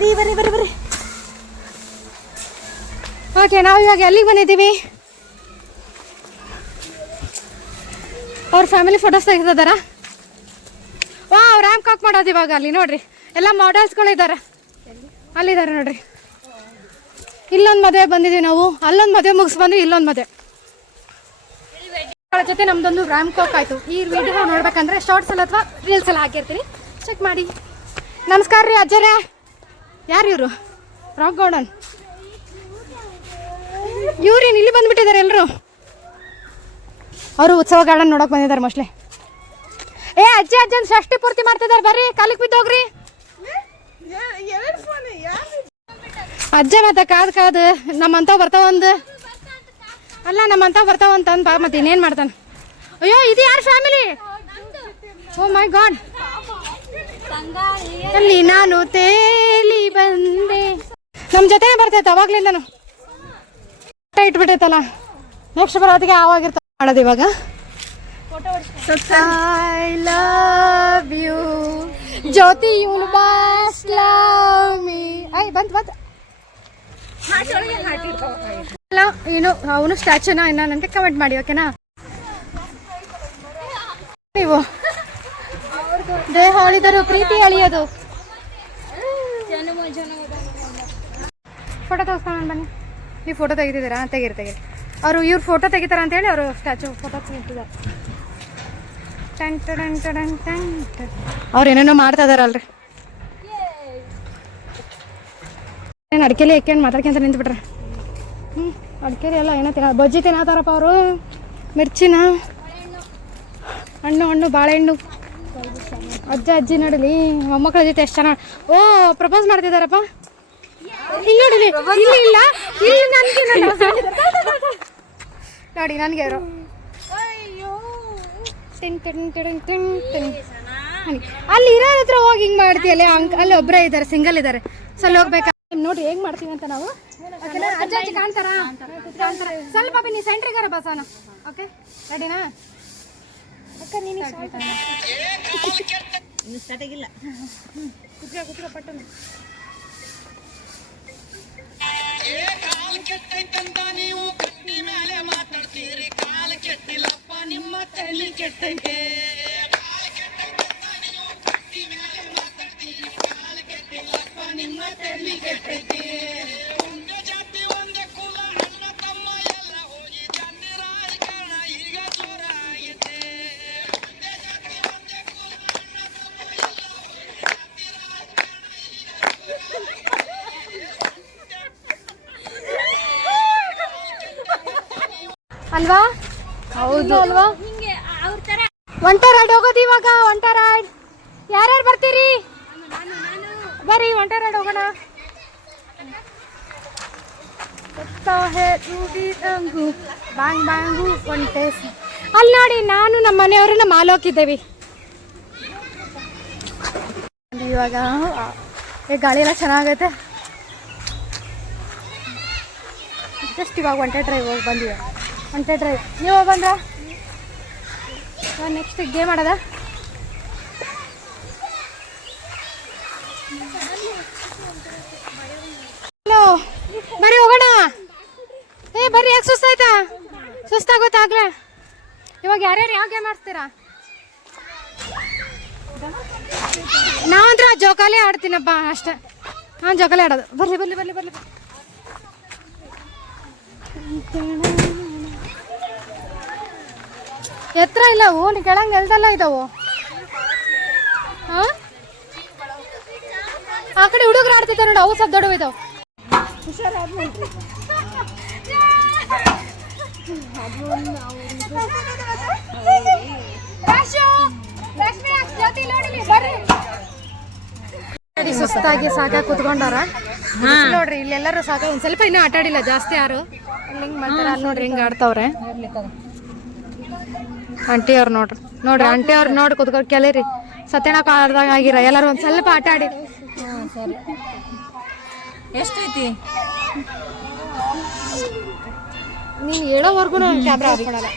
ಬರ್ರಿ ಬರ್ರಿ ಬರ್ರಿ ಬರ್ರಿ. ಓಕೆ, ನಾವು ಇವಾಗ ಎಲ್ಲಿಗೆ ಬಂದಿದ್ದೀವಿ? ಅವ್ರ ಫ್ಯಾಮಿಲಿ ಫೋಟೋಸ್ ತೆಗಿತಿದಾರ. ರ್ಯಾಂಪ್ ವಾಕ್ ಮಾಡೋದು ಇವಾಗ. ಅಲ್ಲಿ ನೋಡ್ರಿ ಎಲ್ಲ ಮಾಡೆಲ್ಸ್ಗಳಿದ್ದಾರೆ, ಅಲ್ಲಿದ್ದಾರೆ ನೋಡ್ರಿ. ಇಲ್ಲೊಂದು ಮದುವೆ ಬಂದಿದ್ದೀವಿ ನಾವು, ಅಲ್ಲೊಂದು ಮದುವೆ ಮುಗಿಸ್ ಬಂದ್ವಿ, ಇಲ್ಲೊಂದು ಮದುವೆ. ಅವಳ ಜೊತೆ ನಮ್ದೊಂದು ರ್ಯಾಂಪ್ ವಾಕ್ ಆಯಿತು. ಈ ವಿಡಿಯೋ ನೋಡ್ಬೇಕಂದ್ರೆ ಶಾರ್ಟ್ಸ್ ಎಲ್ಲ ಅಥವಾ ರೀಲ್ಸ್ ಎಲ್ಲ ಹಾಕಿರ್ತೀನಿ, ಚೆಕ್ ಮಾಡಿ. ನಮಸ್ಕಾರ ರೀ ಅಜ್ಜರೇ. ಯಾರು ಇವರು? ರಾಕ್ ಗಾರ್ಡನ್ ಇವ್ರೇನು ಇಲ್ಲಿ ಬಂದುಬಿಟ್ಟಿದ್ದಾರೆ ಎಲ್ಲರೂ. ಅವರು ಉತ್ಸವ ಗಾರ್ಡನ್ ನೋಡೋಕೆ ಬಂದಿದ್ದಾರೆ ಮೋಸ್ಟ್ಲಿ. ಅಜ್ಜಿ ಅಜ್ಜನ್ ಷಷ್ಠಿ ಪೂರ್ತಿ ಮಾಡ್ತಿದ್ದಾರೆ, ಬರ್ರಿ ಕಾಲಿಗೆ ಬಿದ್ದೋಗ್ರಿ. ಅಜ್ಜ ಮತ್ತೆ ಕಾದು ನಮ್ಮಂತವ್ ಬರ್ತಾವಂದು ಅಲ್ಲ, ನಮ್ಮಂತವ್ ಬರ್ತಾವಂತಂದು ಬಾ. ಮತ್ತೆ ಇನ್ನೇನು ಮಾಡ್ತಾನೆ? ಅಯ್ಯೋ, ಇದು ಯಾರು ಫ್ಯಾಮಿಲಿ? ಓ ಮೈ ಗಾಡ್. ಅಲ್ಲಿ ನಾನು ತೇಲಿ ಬಂದೆ. ನಮ್ಮ ಜೊತೆ ಬರ್ತೈತೆ ಅವಾಗ್ಲಿಂದನು. ಇಟ್ಬಿಟ್ಟೈತಲ್ಲ, ನೆಕ್ಸ್ಟ್ ಬರೋದಿಗೆ ಆವಾಗಿರ್ತಾವ ಮಾಡೋದು. ಇವಾಗ I love you Jyothi, you'll ಬಾಸ್ ಲವ್ ಮೀ. ಬಂತು ಏನು ಅವನು ಸ್ಟ್ಯಾಚ್ಯೂನಾ ಇನ್ನ ನನಗೆ ಕಮೆಂಟ್ ಮಾಡಿ, ಓಕೆನಾ? ನೀವು ದೇಹ ಅಳಿದರು ಪ್ರೀತಿ ಅಳಿಯೋದು. ಫೋಟೋ ತೋರಿಸ್ತಾನ ಬನ್ನಿ. ನೀವು ಫೋಟೋ ತೆಗಿತಿದ್ದೀರಾ? ತೆಗೀರಿ. ಅವರು ಇವ್ರು ಫೋಟೋ ತೆಗಿತಾರ ಅಂತೇಳಿ ಅವರು ಸ್ಟ್ಯಾಚು ಫೋಟೋ ತೆಗಿತಿದ್ದಾರೆ. ಅವ್ರು ಏನೇನೋ ಮಾಡ್ತಾ ಇದಾರಲ್ರಿ. ಏನು ಅಡಿಕೆಲಿ ಏಕೆಂಡು ಮಾತಾಡ್ಕೊಂತ ನಿಂತ್ಬಿಟ್ರೆ. ಅಡಿಕೆಲಿ ಎಲ್ಲ ಏನೋ ಬಜ್ಜಿ ತಿನ್ನತಾರಪ್ಪ ಅವರು. ಮಿರ್ಚಿನ ಹಣ್ಣು ಬಾಳೆಹಣ್ಣು. ಅಜ್ಜಿ ನೋಡಲಿ, ಮೊಮ್ಮಕ್ಕಳ ಜೊತೆ ಎಷ್ಟು ಚೆನ್ನಾಗಿ ಪ್ರಪೋಸ್ ಮಾಡ್ತಿದ್ದಾರಪ್ಪ. ಇಲ್ಲಿ ನೋಡಿಲಿ, ಇಲ್ಲ ನನಗೆ ನೋಡಿ, ನನಗೆ ಅವರು ಅಲ್ಲಿ ಇರೋ ಹತ್ರ ಹೋಗಿ ಹಿಂಗೆ ಮಾಡ್ತೀಯಲ್ಲ. ಅಲ್ಲಿ ಒಬ್ಬರೇ ಇದ್ದಾರೆ, ಸಿಂಗಲ್ ಇದ್ದಾರೆ. ಸ್ವಲ್ಪ ಹೋಗ್ಬೇಕಾ ನೋಡಿ ಹೆಂಗ್ ಮಾಡ್ತೀವಿ ಅಂತ ನಾವು. ಅಜ್ಜಿ ಕಾಣ್ತಾರ? ಸ್ವಲ್ಪ ಬನ್ನಿ ಸೆಂಟ್ರಿಗಾರ ಬಸೋಣ. ಓಕೆ, ರೆಡಿನಾ? ಅಕ್ಕ ನೀನು ಸ್ಟಾರ್ಟ್ ಆಗಿಲ್ಲ. ಕುತ್ಕ ಪಟ್ಟಣ. ನೀವು ಕಟ್ಟಿ ಮೇಲೆ ಮಾತಾಡ್ತೀರಿ, ಕಾಲ ಕೆಟ್ಟಿಲ್ಲಪ್ಪ ನಿಮ್ಮ ತಲೆ ಕೆಟ್ಟೈತೆ. ನಿಮ್ಮ ತಲೆ ಕೆಟ್ಟೈತೆ. ಒಂದೇ ಜಾತಿ ಒಂದೇ ಕುಲ, ಅಣ್ಣ ತಮ್ಮ ಎಲ್ಲ ಹೋಗಿ ಜಾತಿ ರಾಜಕಾರಣ ಈಗ ಜೋರ ಆಗೈತೆ. ಒಂದೇ ಜಾತಿ ಒಂದೇ ಕುಲ, ಅಣ್ಣ ತಮ್ಮ ಎಲ್ಲ ಹೋಗಿ ಜಾತಿ ರಾಜಕಾರಣ ಈಗ ಅಲ್ವಾ? ಹೌದು ಅಲ್ವಾ? ಒಂಟ ರೈಡ್ ಹೋಗೋದು ಇವಾಗ. ಒಂಟ ರೈಡ್ ಯಾರ್ಯಾರು ಬರ್ತೀರಿ? ಬರ್ರಿ, ಒಂಟ ರೈಡ್ ಹೋಗೋಣ. ಬ್ಯಾಂಗ್ ಬ್ಯಾಂಗು ಒಂಟೆ. ಅಲ್ಲಿ ನೋಡಿ, ನಾನು ನಮ್ಮ ಮನೆಯವ್ರನ್ನ ಮಾಲ್ ಹೋಗಿದ್ದೇವೆ ಇವಾಗ. ಗಾಳಿ ಎಲ್ಲ ಚೆನ್ನಾಗೈತೆ. ಜಸ್ಟ್ ಇವಾಗ ಒಂಟೆ ಡ್ರೈವ್ ಹೋಗಿ ಬಂದಿವೆ. ಒಂಟೆ ಡ್ರೈವ್ ನೀವು ಹೋಗಿ ಬಂದ್ರ? ನೆಕ್ಸ್ಟ್ ಗೇಮ್ ಆಡೋದ? ಬರ್ರಿ ಹೋಗೋಣ. ಬರ್ರಿ, ಯಾಕೆ ಸುಸ್ತಾಯ್ತಾ? ಸುಸ್ತಾಗೋತ್ತಾಗ್ಲೇ. ಇವಾಗ ಯಾರ್ಯಾರು ಯಾವ ಗೇಮ್ ಆಡ್ತೀರಾ? ನಾವಂದ್ರೆ ಜೋಕಾಲಿ ಆಡ್ತೀನಪ್ಪ ಅಷ್ಟೇ. ನಾನು ಜೋಕಾಲಿ ಆಡೋದು. ಬರ್ಲಿ. ಎತ್ತರ ಇಲ್ಲ ಅವು, ನೀ ಕೆಳಂಗೆ ಎಲ್ದಲ್ಲ ಇದಾವು. ಆ ಕಡೆ ಹುಡುಗರು ಆಡ್ತಿದ್ದ ನೋಡಿ, ಅವು ಸ್ವಲ್ಪ ದೊಡ್ಡವು ಇದಾವೆ. ಸುಸ್ತಾಗಿ ಸಾಕ ಕುತ್ಕೊಂಡಾರ ನೋಡ್ರಿ. ಇಲ್ಲೆಲ್ಲರೂ ಸಾಕ. ಒಂದ್ ಸ್ವಲ್ಪ ಇನ್ನೂ ಆಟ ಆಡಿಲ್ಲ ಜಾಸ್ತಿ ಯಾರು. ಹಿಂಗ್ ಮಾಡ್ತಾರ ಅಲ್ಲಿ ನೋಡ್ರಿ, ಹಿಂಗ್ ಆಡ್ತಾವ್ರೆ ಆಂಟಿ ಅವ್ರು. ನೋಡ್ರಿ ಆಂಟಿ ಅವ್ರು ನೋಡಿ ಕುತ್ಕೊಂಡು ಕೇಳಿರಿ. ಸತ್ಯನಾಕ ಆಡ್ದಾಗ ಆಗಿರ ಎಲ್ಲರೂ ಒಂದ್ ಸ್ವಲ್ಪ ಆಟ ಆಡಿ. ಎಷ್ಟೈತಿ ನೀನು ಹೇಳೋವರೆಗೂ ನಾನು ಕ್ಯಾಮ್ರಾ ಆಫ್ ಮಾಡಲ್ಲ.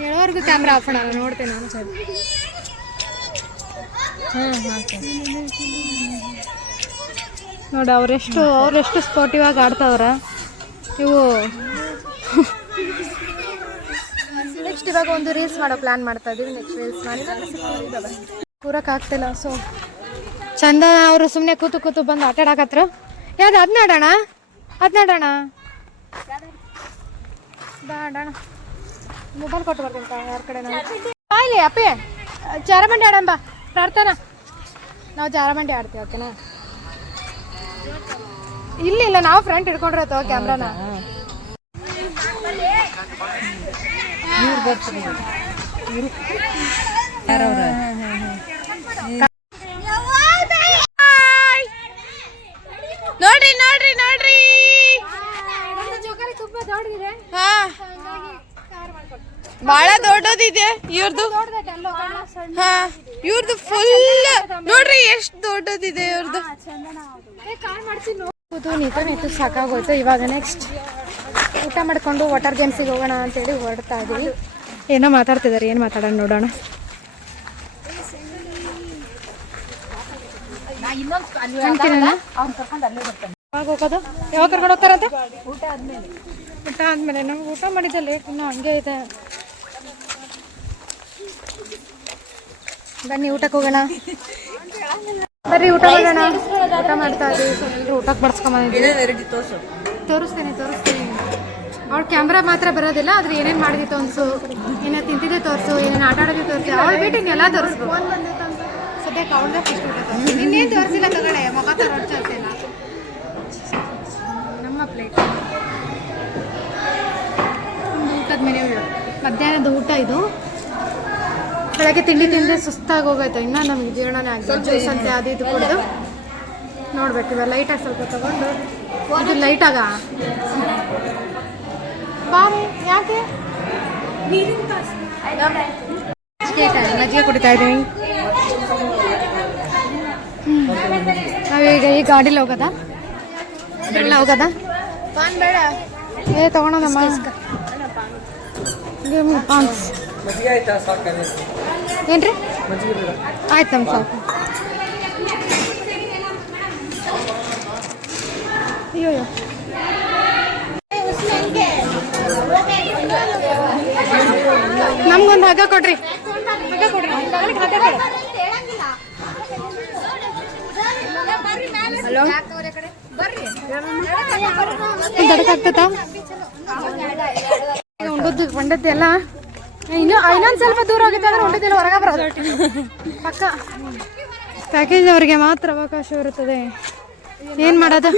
ಹೇಳೋವರೆಗೂ ಕ್ಯಾಮ್ರಾ ಆಫ್ ಮಾಡಲ್ಲ. ನೋಡ್ತೇನೆ ನಾನು ಸರಿ. ನೋಡಿ ಅವರೆಷ್ಟು ಸ್ಪೋರ್ಟಿವ್ ಆಗಿ ಆಡ್ತಾವ್ರ. ಇವು ನೆಕ್ಸ್ಟ್ ಇವಾಗ ಒಂದು ರೀಲ್ಸ್ ಮಾಡೋ ಪ್ಲ್ಯಾನ್ ಮಾಡ್ತಾ ಇದ್ದೀವಿ. ನೆಕ್ಸ್ಟ್ ರೀಲ್ಸ್ ಮಾಡಿ ಕೂರಕ್ಕೆ ಆಗ್ತಿಲ್ಲ. ಸೊ ಚಂದ ಅವರು ಸುಮ್ಮನೆ ಕೂತು ಬಂದು ಆಟ ಆಡಕತ್ರ. ಯಾವ್ದು ಅದನ್ನ ಆಡೋಣ ಆಡೋಣ. ಮೊಬೈಲ್ ಕೊಟ್ಟು ಬರ್ತೀನಿ ಯಾರ ಕಡೆ ಆಯ್ಲಿ ಅಪ್ಪಿ. ಜಾರಬಂಡಿ ಆಡೋಣ ಬಾ ಪ್ರಾರ್ಥನಾ. ನಾವು ಜಾರಬಂಡಿ ಆಡ್ತೀವಿ ಓಕೆನಾ? ಇಲ್ಲ ನಾವು ಫ್ರಂಟ್ ಹಿಡ್ಕೊಂಡಿರತ್ತೋ ಕ್ಯಾಮ್ರಾನ. ನೋಡ್ರಿ ಬಾಳ ದೊಡ್ಡದಿದೆ ಇವ್ರದ್ದು. ಹಾ ಇವ್ರದ್ದು ಫುಲ್ ನೋಡ್ರಿ ಎಷ್ಟು ದೊಡ್ಡದಿದೆ ಇವ್ರದ್ದು. ನಿಂತು ಸಾಕಾಗೋಯ್ತು. ಇವಾಗ ನೆಕ್ಸ್ಟ್ ಊಟ ಮಾಡ್ಕೊಂಡು ವಾಟರ್ ಗೇಮ್ಸಿಗೆ ಹೋಗೋಣ ಅಂತೇಳಿ ಹೊರಡ್ತಾ ಇದೀವಿ. ಏನೋ ಮಾತಾಡ್ತಿದ್ದಾರೆ, ಏನು ಮಾತಾಡೋಣ ನೋಡೋಣ. ಯಾವಾಗ ಹೋಗೋದು? ಯಾವಾಗ ಕರ್ಕೊಂಡು ಹೋಗ್ತಾರಂತೆ? ಊಟ ಆದ್ಮೇಲೆ ನಮ್ಗೆ ಊಟ ಮಾಡಿದ್ದೆ ಲೇಟ್, ಇನ್ನೂ ಹಂಗೆ ಇದೆ. ಬನ್ನಿ ಊಟಕ್ಕೆ ಹೋಗೋಣ. ಬರ್ರಿ ಊಟ ಮಾಡೋಣ. ಊಟ ಮಾಡ್ತಾ ಇದ್ದೀವಿ. ಸೊ ಊಟಕ್ಕೆ ಬಡ್ಸ್ಕೊಂಬಂದಿದ್ದೀವಿ. ತೋರಿಸ್ತೀನಿ. ಅವ್ಳ ಕ್ಯಾಮ್ರಾ ಮಾತ್ರ ಬರೋದಿಲ್ಲ, ಆದ್ರೆ ಏನೇನು ಮಾಡಿದಿ ತೋರಿಸು, ಏನೇನು ತಿಂತಿದ್ದೆ ತೋರಿಸು, ಏನೇನು ಆಟ ಆಡೋದು ತೋರಿಸಿ. ಅವಳು ಬಿಟ್ಟು ಎಲ್ಲ ತೋರಿಸ್ಬೋ. ಸದ್ಯಕ್ಕೆ ಅವಳದೇ ಫಸ್ಟ್ ಊಟ ತೋರಿಸಿ. ಇನ್ನೇನು ತೋರಿಸಿಲ್ಲ ತಗೊಳ್ಳೆ, ಮಗ ತೋರಿಸ್ತಿಲ್ಲ. ನಮ್ಮ ಪ್ಲೇಟ್ ಊಟದ ಮೆನು. ಮಧ್ಯಾಹ್ನದ ಊಟ ಇದು. ಬೆಳಗ್ಗೆ ತಿಂಡಿ ಸುಸ್ತಾಗಿ ಹೋಗೋಯ್ತು. ಇನ್ನೂ ನಮಗೆ ಜೀರ್ಣನೇ ಆಗಿದೆ. ಜ್ಯೂಸ್ ಅಂತ ಅದು ಇದು ಕುಡಿದು ನೋಡ್ಬೇಕು. ಇವಾಗ ಲೈಟಾಗಿ ಸ್ವಲ್ಪ ತಗೊಂಡು ಇದು ಲೈಟಾಗ ಬಾರಿ. ಯಾಕೆ ಮಜ್ಜಿಗೆ ಕುಡಿತಾ ಇದ್ದೀವಿ. ನಾವೀಗ ಈ ಗಾಡೀಲಿ ಹೋಗೋದಾ? ಪಾನ್ ಬೇಡ ತಗೊಳೋದಮ್ಮ. ಪಾನ್ಸ್ ಏನ್ರಿ? ಆಯ್ತು ನಮ್ಮ ಸಾಕು. ಅಯ್ಯೋ ನಮ್ಗೊಂದು ಹಗ್ಗ ಕೊಡ್ರಿ. ಹಲೋ ದಡಕ್ಕಾಗ್ತದ ಉಂಡದ್ದು ಎಲ್ಲ. ಇನ್ನೊಂದು ಸ್ವಲ್ಪ ದೂರ ಹೋಗಿತ್ತು ಅಂದ್ರೆ ಉಂಡದ್ದೆಲ್ಲ ಹೊರಗೆ ಬರೋದು ಪಕ್ಕ. ಪ್ಯಾಕೇಜ್ ಅವರಿಗೆ ಮಾತ್ರ ಅವಕಾಶ ಇರುತ್ತದೆ. ಏನು ಮಾಡೋದು?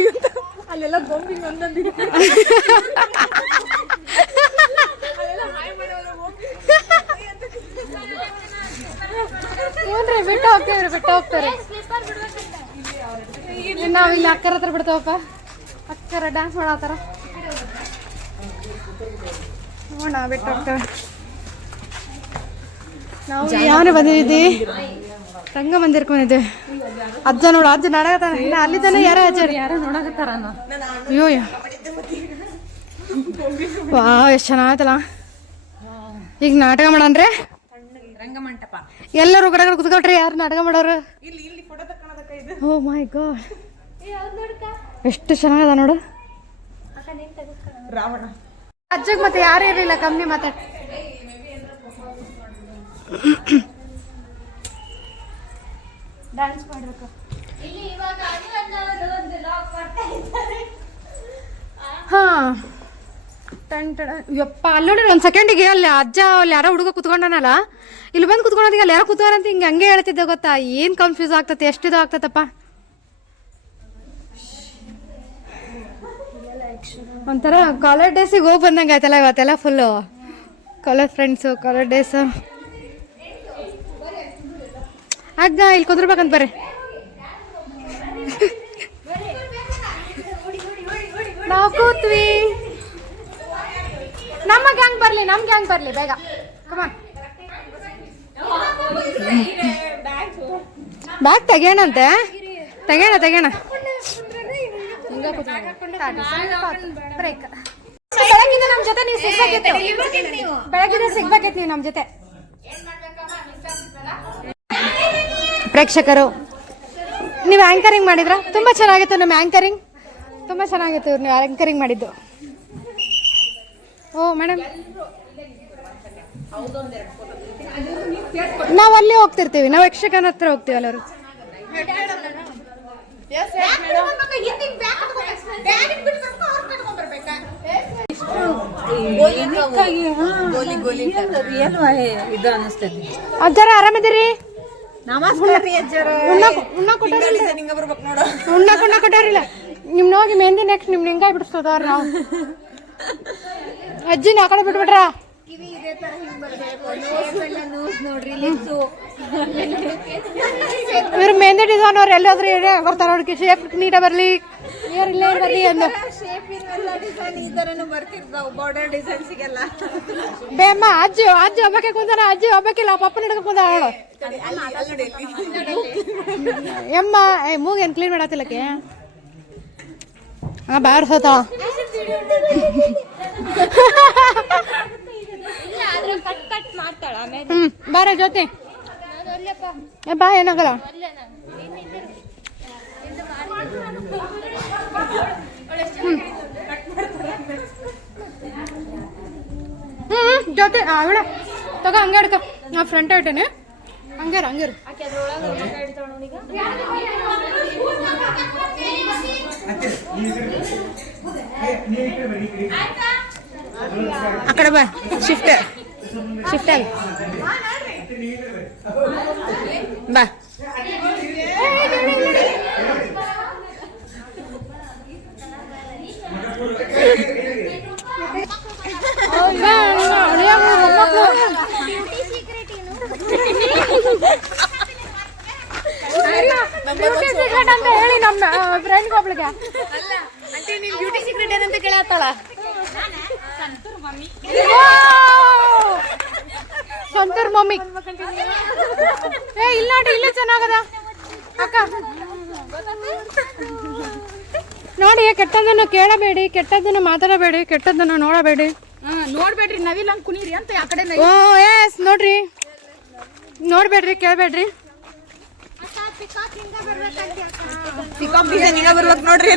ಅಲ್ಲೆಲ್ಲ ಏನ್ರಿ ಬಿಟ್ಟು ಹೋಗ್ತಾರೆ. ನಾವು ಇಲ್ಲಿ ಅಕ್ಕರ ಹತ್ರ ಬಿಡ್ತಾವಪ್ಪ. ಅಕ್ಕರ ಡ್ಯಾನ್ಸ್ ಮಾಡತ್ತಾರ. ನೋಡ ಬಿಟ್ಟು ಹೋಗ್ತೇವೆ. ನಾವು ಯಾರು ಬಂದಿದ್ದೀವಿ? ರಂಗಮಂದಿರಕ್ಕೆ ಬಂದಿದ್ದೇವೆ. ಅಜ್ಜ ನೋಡು, ಅಜ್ಜ ನಾಡಕತ್ತಾನ. ಅಲ್ಲಿ ತನ ಯಾರೋ ನೋಡಕತ್ತಾರ. ಅಯ್ಯೋ ವಾ ಎಷ್ಟು ಚೆನ್ನಾಗತ್ತಲ್ಲ. ಈಗ ನಾಟಕ ಮಾಡನ್ರಿ ರಂಗಮಂಟಪ. ಎಲ್ಲರೂ ಕಡೆ ಕುತ್ಕೊಳ್ರಿ. ಯಾರು ನಾಟಕ ಮಾಡೋರು? ಓ ಮೈ ಗಾಡ್, ಎಷ್ಟು ಚೆನ್ನಾಗದ ನೋಡು. ಅಜ್ಜಗ್ ಮತ್ತೆ ಯಾರು ಇರಲಿಲ್ಲ, ಕಮ್ಮಿ ಮಾತಾಡ. ಡ್ಯಾನ್ಸ್ ಮಾಡ್ಬೇಕು. ಹಾ ಯಪ್ಪ ಅಲ್ಲಿ ನೋಡ್ರಿ ಒಂದು ಸೆಕೆಂಡಿಗೆ ಅಲ್ಲಿ ಅಜ್ಜ ಅಲ್ಲಿ ಯಾರೋ ಹುಡುಗ ಕುತ್ಕೊಂಡನಲ್ಲ, ಇಲ್ಲಿ ಬಂದು ಕುತ್ಕೊಂಡೀಗ ಅಲ್ಲಿ ಯಾರೋ ಕುತ್ಕೊಂಡಂತ ಹಿಂಗೆ ಹಂಗೆ ಹೇಳ್ತಿದ್ದೆ ಗೊತ್ತಾ. ಏನು ಕನ್ಫ್ಯೂಸ್ ಆಗ್ತೈತೆ, ಎಷ್ಟು ಇದು ಆಗ್ತೈತಪ್ಪ. ಒಂಥರ ಕಾಲೇಜ್ ಡೇಸಿಗೆ ಹೋಗಿ ಬಂದಂಗೆ ಆಯ್ತಲ್ಲ ಇವತ್ತೆಲ್ಲ. Full college friends, college days. ಅಜ್ಜ ಇಲ್ಲಿ ಕುಂದ್ರಬೇಕಂತ ಬರ್ರಿ. ನಾವು ಕೂತ್ವಿ. ನಮ್ಮ ಗ್ಯಾಂಗ್ ಬರ್ಲಿ ಬೇಗ. ಕಮಾನ್ ಬ್ಯಾಗ್ ತೆಗೋಣಂತೆ. ತೆಗೋಣ. ಬೆಳಗಿಂದ ನಮ್ಮ ಜೊತೆ ನೀವು ಸಿಗ್ಬೇಕಿತ್ತು. ನೀವು ನಮ್ಮ ಜೊತೆ. ಪ್ರೇಕ್ಷಕರು ನೀವು ಆ್ಯಂಕರಿಂಗ್ ಮಾಡಿದ್ರಾ? ತುಂಬ ಚೆನ್ನಾಗಿತ್ತು ನಮ್ಮ ಆ್ಯಂಕರಿಂಗ್, ತುಂಬ ಚೆನ್ನಾಗಿತ್ತು ನೀವು ಆ್ಯಂಕರಿಂಗ್ ಮಾಡಿದ್ದು. ಓ ಮೇಡಮ್, ನಾವು ಅಲ್ಲಿ ಹೋಗ್ತಿರ್ತೀವಿ, ನಾವು ಯಕ್ಷಗಾನ ಹತ್ರ ಹೋಗ್ತೀವಿ ಎಲ್ಲರೂ. ಅಜ್ಜಾರ ಆರಾಮದಿರಿ? ಉಣ್ಣ ಕೊಟ್ಟಾರಿಲ್ಲ ನಿಮ್ನ ಹೋಗಿ ಮೆಹಂದಿ ನೆಕ್ಸ್ಟ್ ನಿಮ್ನ ಹಿಂಗಾಗಿ ಬಿಡಿಸ್ತದಾರ ನಾವು. ಅಜ್ಜಿನ ಆ ಕಡೆ ಬಿಟ್ಬಿಟ್ರ ಇವ್ರು ಮೆಹಂದಿ ಡಿಸೈನ್ ಅವ್ರು ಎಲ್ಲಾದ್ರೂ ಬರ್ತಾರ ಅವ್ರಿಗೆ ಶೇಪ್ ನೀಟ ಬರ್ಲಿ ಇಲ್ಲೇ ಬರ್ಲಿ ಎಂದು ಬೇಮ್ಮ ಅಜ್ಜಿ ಒಬ್ಬಕ್ಕೆ ಕುಂತಾನ, ಅಜ್ಜಿ ಒಬ್ಬಕ್ಕಿಲ್ಲ ಪಪ್ಪನ ಹಿಡ್ಕ ಕುಂದ ಅವಳು ಎಮ್ಮ ಮೂಗೇನು ಕ್ಲೀನ್ ಮಾಡತ್ತಿಲ್ಲಕ್ಕೆ ಬಾರ್ಸತ ಬಾರ ಜೊತೆ ಬಾ ಏನಾಗಲ್ಲ. ಜೊತೆ ಅವಳ ತಗ ಹಂಗೆ ಹಿಡ್ಕ ನಾ ಫ್ರಂಟ್ ಇಟ್ಟೇನೆ ಹಂಗಾರ ಹಂಗಾರ ಆ ಕಡೆ ಬಾ ಶಿಫ್ಟ್ ಆಗಿ ಬಾ. ಅಂತ ಹೇಳಿ ನಮ್ಮ ಫ್ರೆಂಡ್ ಒಬ್ಳಿಗೆ ಬ್ಯೂಟಿ ಸೀಕ್ರೆಟ್ ಏನಂತ ಕೇಳತ್ತಾಳ. ಸಂತೂರ್ ಮಮ್ಮಿ ಏ ಇಲ್ಲ ನೋಡ್ರಿ ಇಲ್ಲೇ ಚೆನ್ನಾಗದ ಅಕ್ಕ ನೋಡಿ. ಕೆಟ್ಟದ್ದನ್ನು ಕೇಳಬೇಡಿ, ಕೆಟ್ಟದ್ದನ್ನು ಮಾತಾಡಬೇಡಿ, ಕೆಟ್ಟದ್ದನ್ನು ನೋಡಬೇಡಿ, ನೋಡ್ಬೇಡ್ರಿ ನವಿಲ್ ಹಂಗ್ ಕುನೀರಿ ಅಂತ ಆ ಕಡೆ. ಓ ಎಸ್ ನೋಡ್ರಿ, ನೋಡ್ಬೇಡ್ರಿ, ಕೇಳ್ಬೇಡ್ರಿ. ಪಿಕಾಕ್ ಬರ್ಬೇಕು ನೋಡ್ರಿ.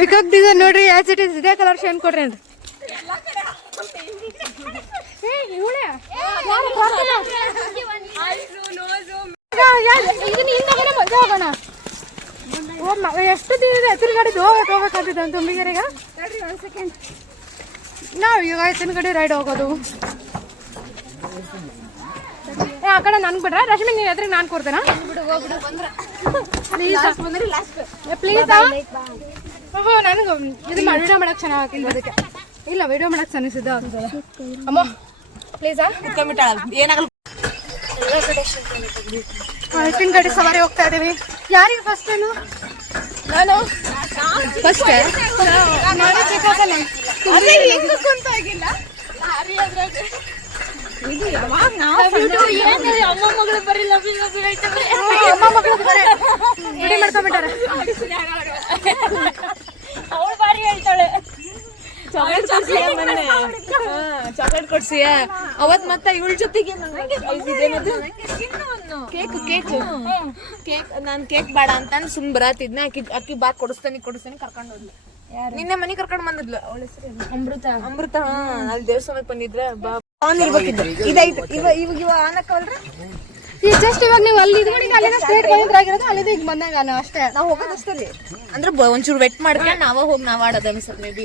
ಪಿಕಾಕ್ ಡಿಸೈನ್ ನೋಡ್ರಿ, ಆಸ್ ಇಟ್ ಇಸ್ ಇದೇ ಕಲರ್ ಶೇನ್ ಕೊಡ್ರಿ ಅಂತ. ಎಷ್ಟು ದಿನ ಎತ್ತಿನಗಾಡಿ ಹೋಗ್ಬೇಕಾಗ್ತದೆ ಅಂತ ತುಂಬಿಗೆರೆಗ. ನಾವು ಈಗ ಎತ್ತಿನಗಾಡಿ ರೈಡ್ ಹೋಗೋದು. ಆ ಕಡೆ ನನ್ಗೆ ಬಿಡ್ರ ರಶ್ಮಿ, ನೀವು ಎದ್ರಿಗೆ ನಾನು ಕೊಡ್ತೇನೆ ಪ್ಲೀಸ್. ಹ್ಞೂ ನನಗೆ ಇದು ವಿಡಿಯೋ ಮಾಡಕ್ಕೆ ಚೆನ್ನಾಗಿಲ್ಲ, ಅದಕ್ಕೆ ಇಲ್ಲ ವಿಡಿಯೋ ಮಾಡಕ್ಕೆ ಸನ್ನಿಸಿದ್ದ ಅಮ್ಮ ಪ್ಲೀಸಾ. ಏನಾಗಲ್ಲ. ಎತ್ತಿನ ಗಾಡಿ ಸವಾರಿ ಹೋಗ್ತಾ ಇದೀವಿ. ಯಾರಿಗೆ ಫಸ್ಟ್ ಏನು? ನಾನು ಫಸ್ಟ್ ಅಮ್ಮ ಮಗಳು ಬರೀ ಅಮ್ಮ ಮಗಳು ರೆಡಿ ಮಾಡ್ಕೊಂಡ್ಬಿಟ್ಟಾರೆ. ಅವಳು ಬಾರಿ ಹೇಳ್ತಾಳೆ. ಚಾಕ್ಲೇಟ್ ಕೊಡ್ಸಿ ಅವತ್ ಮತ್ತೆ ಇವಳ ಜೊತೆಗೆ ಕೇಕ್ ಕೇಕ್ ಕೇಕ್ ನಾನ್ ಕೇಕ್ ಬೇಡ ಅಂತ ಸುಮ್ ಬರತ್ತಿದ್ನ. ಅಕ್ಕಿ ಬಾ ಕೊಡಿಸ್ತಾನೆ ಕರ್ಕೊಂಡು ಹೋದ್ಲು. ನಿನ್ನೆ ಮನಿ ಕರ್ಕೊಂಡ್ ಬಂದಿದ್ಲು. ಅವಳ ಹೆಸರು ಅಮೃತ. ಅಮೃತ ಅಲ್ಲಿ ದೇವಸ್ಥಾನಕ್ಕೆ ಬಂದಿದ್ರೆ ಬಾ ಇರ್ಬೇಕಿದ್ದು. ಇದೈತೆ ಇವಾಗ ಆನಕ್ಕಲ್ರಿ. ಈಗ ಜಸ್ಟ್ ಇವಾಗ ನೀವು ಅಲ್ಲಿ ಅಲ್ಲಿಂದ ಸ್ಟ್ರೇಟ್ ಬಂದಿದ್ರಾಗಿರೋದು, ಅಲ್ಲಿಂದ ಈಗ ಬಂದಾಗ ಅಷ್ಟೇ ನಾವು ಹೋಗೋದಷ್ಟೇ. ಅಂದ್ರೆ ಒಂಚೂರು ವೆಟ್ ಮಾಡ್ಕೊಂಡು ನಾವ್ ಆಡೋದು ಅನ್ಸತ್ ಮೇ ಬಿ.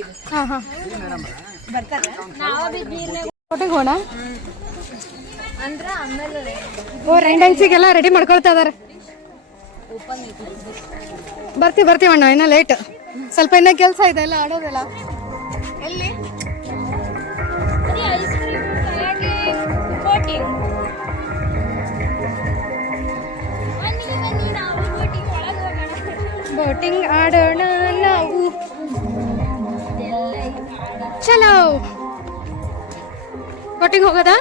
ಬರ್ತಾರೆ ಹೋಟೆಲ್ಗೆ ಹೋಣ ಅಂದ್ರ ಆಮೇಲೆ ಓ ರೈನ್ ಡ್ಯಾನ್ಸಿಗೆಲ್ಲ ರೆಡಿ ಮಾಡ್ಕೊಳ್ತಾ ಇದಾರೆ. ಬರ್ತೀವಿ ಅಣ್ಣ, ಇನ್ನ ಲೇಟ್ ಸ್ವಲ್ಪ, ಇನ್ನ ಕೆಲಸ ಇದೆ ಎಲ್ಲ ಆಡೋದೆಲ್ಲ. ಎಲ್ಲಿ ಬೋಟಿಂಗ್ ಆಡೋಣ ನಾವು, ಚಲೋ. ಬೋಟಿಂಗ್ ಹೋಗೋದಾ?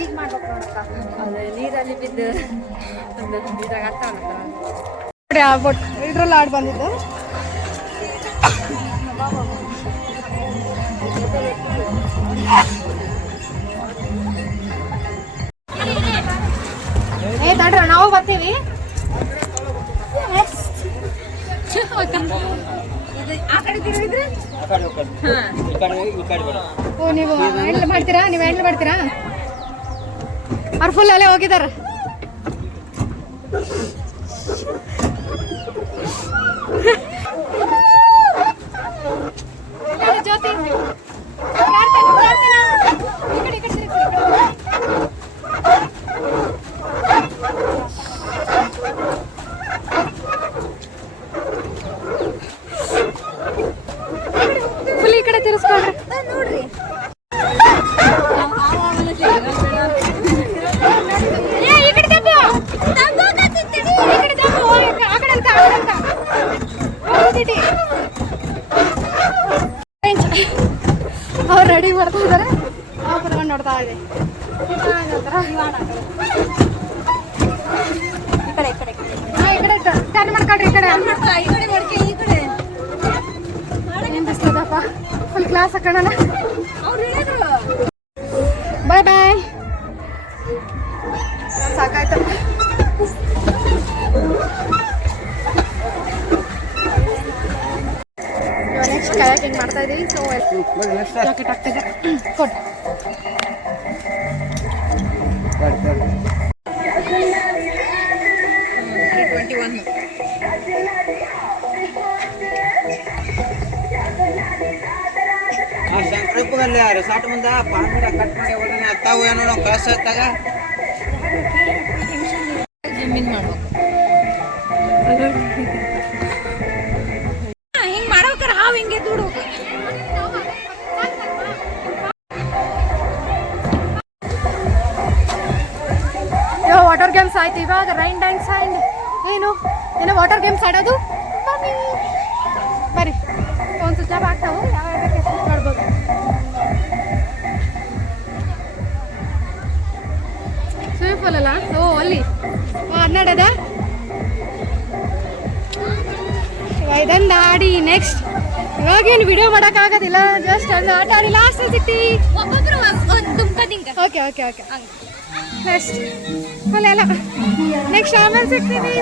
ಈಗ ಮಾಡ್ಬೇಕು ನೋಡಕ್ಕ. ನೀರಲ್ಲಿ ಬಿದ್ದು ಇದ್ರಲ್ಲಿ ಆಡ್ ಬಂದಿದ್ದು. ಏ ತಡ್ರ ನಾವು ಬರ್ತೀವಿ. ಆ ಕಡೆ ತಿರುಗಿದ್ರೆ ಓ ನೀವು ಹ್ಯಾಂಡಲ್ ಮಾಡ್ತೀರಾ ಅವ್ರು ಫುಲ್ ಅಲ್ಲೇ ಹೋಗಿದಾರ. ಜ್ಯೋತಿ ಫುಲ್ ಈ ಕಡೆ ತಿರ್ಸ್ಕೊಂಡ್ರೆ ನೋಡ್ರಿ ಅವ್ರು ರೆಡಿ ಮಾಡ್ತಾ ಇದ್ದಾರೆ. ನಾವು ಕುತ್ಕೊಂಡು ನೋಡ್ತಾ ಇದೆ. ಈ ಕಡೆ ಟರ್ನ್ ಮಾಡ್ಕೊಳ್ರಿ. ಈ ಕಡೆ ಏನ್ ಬಿಸ್ತದಪ್ಪ ಫುಲ್ ಕ್ಲಾಸ್ ಹಾಕೋಣ. ಬಾಯ್ ಬಾಯ್. ಸಾಕಾಯ್ತು. ನೆಕ್ಸ್ಟ್ ಕಯಾಕಿಂಗ್ ಮಾಡ್ತಾ ಇದೀವಿ. ಸೊ ಜಾಕೆಟ್ ಹಾಕ್ತಿದ್ದಾರೆ. ಕೊಟ್ಟು ಸಂಕ್ರಪ್ಪಗಲ್ಲಿ ರೆಸಾರ್ಟ್ ಮುಂದೆ ಪಾಂಡ ಕಟ್ ಮಾಡಿ ಹೋಗೋಣ ಅತ್ತಾವು ಏನೋ ನಾವು ಕಳ್ಸತ್ತಾಗ ಜಿಮ್ಮಿನ್ ಮಾಡ್ಬೇಕು. ಹಿಂಗ್ ಮಾಡ್ಬೇಕಾರ ಹಾವು ಹಿಂಗೆ ದೂಡು. ವಾಟರ್ ಗೇಮ್ಸ್ ಆಯ್ತು. ಇವಾಗ ರೈನ್ ಡ್ಯಾನ್ಸ್ ಆ್ಯಂಡ್ ಏನೋ ವಾಟರ್ ಗೇಮ್ಸ್ ಆಡೋದು. ಬರ್ರಿ ಒಂದು ಸ್ವಿಚ್ ಆಫ್ ಆಗ್ತಾವು. ಯಾವ ಮಾಡ್ಬೋದು. ಸ್ವಿಮ್ಮಿಂಗ್ ಪೂಲ್ ಅಲ್ಲ. ಓ ಅಲ್ಲಿ ಹನ್ನೆರಡದ ಇದೊಂದು ಆಡಿ. ನೆಕ್ಸ್ಟ್ ಇವಾಗೇನು ವಿಡಿಯೋ ಮಾಡೋಕ್ಕಾಗೋದಿಲ್ಲ. ಜಸ್ಟ್ ಒಂದು ಆಟ ಆಡಿ ಲಾಸ್ಟ್ ಸಿಗ್ತೀವಿ. Okay okay okay next full ಎಲ್ಲ ನೆಕ್ಸ್ಟ್ ಆಮೇಲೆ ಸಿಗ್ತೀವಿ.